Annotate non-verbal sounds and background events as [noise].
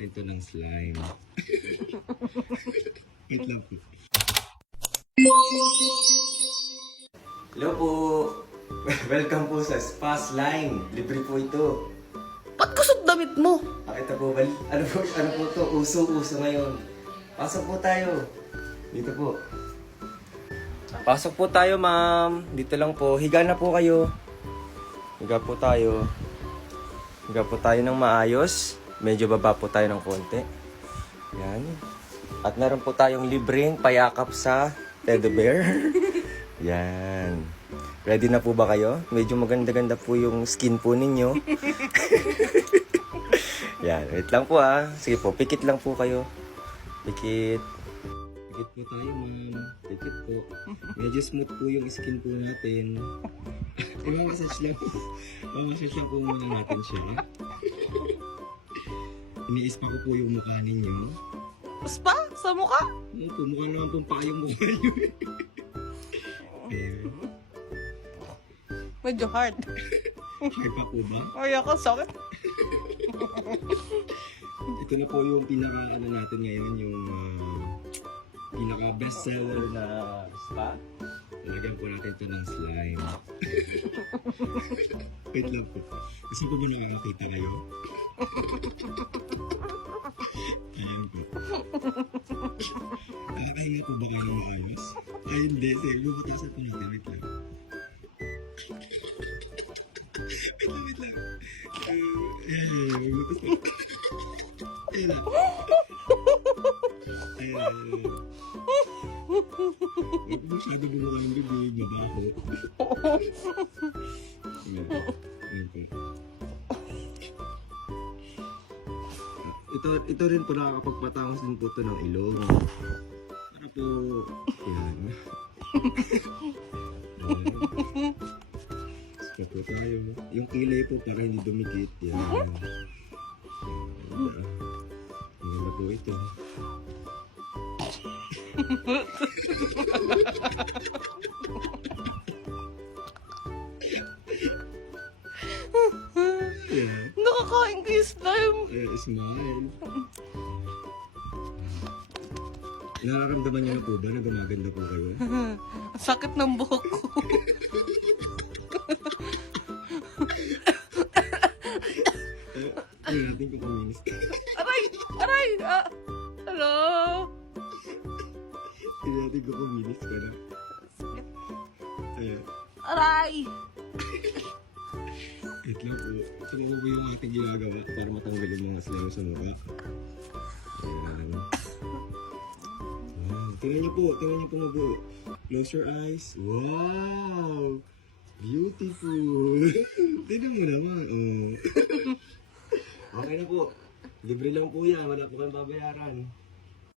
natin to ng slime. [laughs] Wait lang po. Hello po! [laughs] Welcome po sa Spa Slime. Libre po ito. Ba't kusot damit mo? Pakita po ba? Ano po, ano po to? Uso-uso ngayon. Pasok po tayo. Dito po. Pasok po tayo, ma'am. Dito lang po. Higa na po kayo. Higa po tayo. Higa po tayo ng maayos. Medyo baba po tayo ng konti. Yan. At meron po tayong libreng payakap sa teddy bear. [laughs] Yan. Ready na po ba kayo? Medyo maganda-ganda po yung skin po ninyo. [laughs] Yan, wait lang po ah. Sige po, pikit lang po kayo. Pikit. Pikit po tayo, ma'am. Pikit po. Medyo smooth po yung skin po natin. [laughs] I-massage lang. I-massage lang po muna natin siya. Iniispa ko po yung mukha ninyo. Spa? Sa mukha? Ano po, mukha naman pong payong mukha niyo. Ayan. Medyo hard. Kaya pa po ba? Ay, ako, sakit. Ito na po yung pinaka ano natin ngayon, yung ah, pinaka best seller na spa. Lagyan po natin to ng slime. [laughs] Wait lang po. Gusto po ba nakakakita kayo? Ayan po. Nakakahinga po ba kayo ng maayos? Ay hindi. Sige, bubutasan po natin. Wait lang. wait lang, wait lang. Uh, ayan, ayan, bubutas po. Ayan na. Ayan, ayan. Huwag masyado bumuka ng bibig, mabaho. Ayan. Ayan po. Ito, ito rin po nakakapagpatangos din po ito ng ilong. Para po, yan. Stop po tayo. Yung kilay po para hindi dumikit. Yan. Yan. Maganda po ito. [laughs] Nakakain ko yung slime. Eh, smile. Nararamdaman niyo na po ba na gumaganda po kayo? Sakit ng buhok ko. Ano natin kung kuminis ka? Aray! Aray! Ah, hello? Ano natin kung kuminis ka na? Ayan. Aray! Wait lang po. Ito na po yung ating ginagawa para matanggal yung mga slime sa mukha. Ayan. Wow. Tingnan niyo po. Tingnan niyo po mabuo. Close your eyes. Wow! Beautiful! [laughs] Tingnan mo naman. Oh. [laughs] okay na po. Libre lang po yan. Wala po kayong babayaran.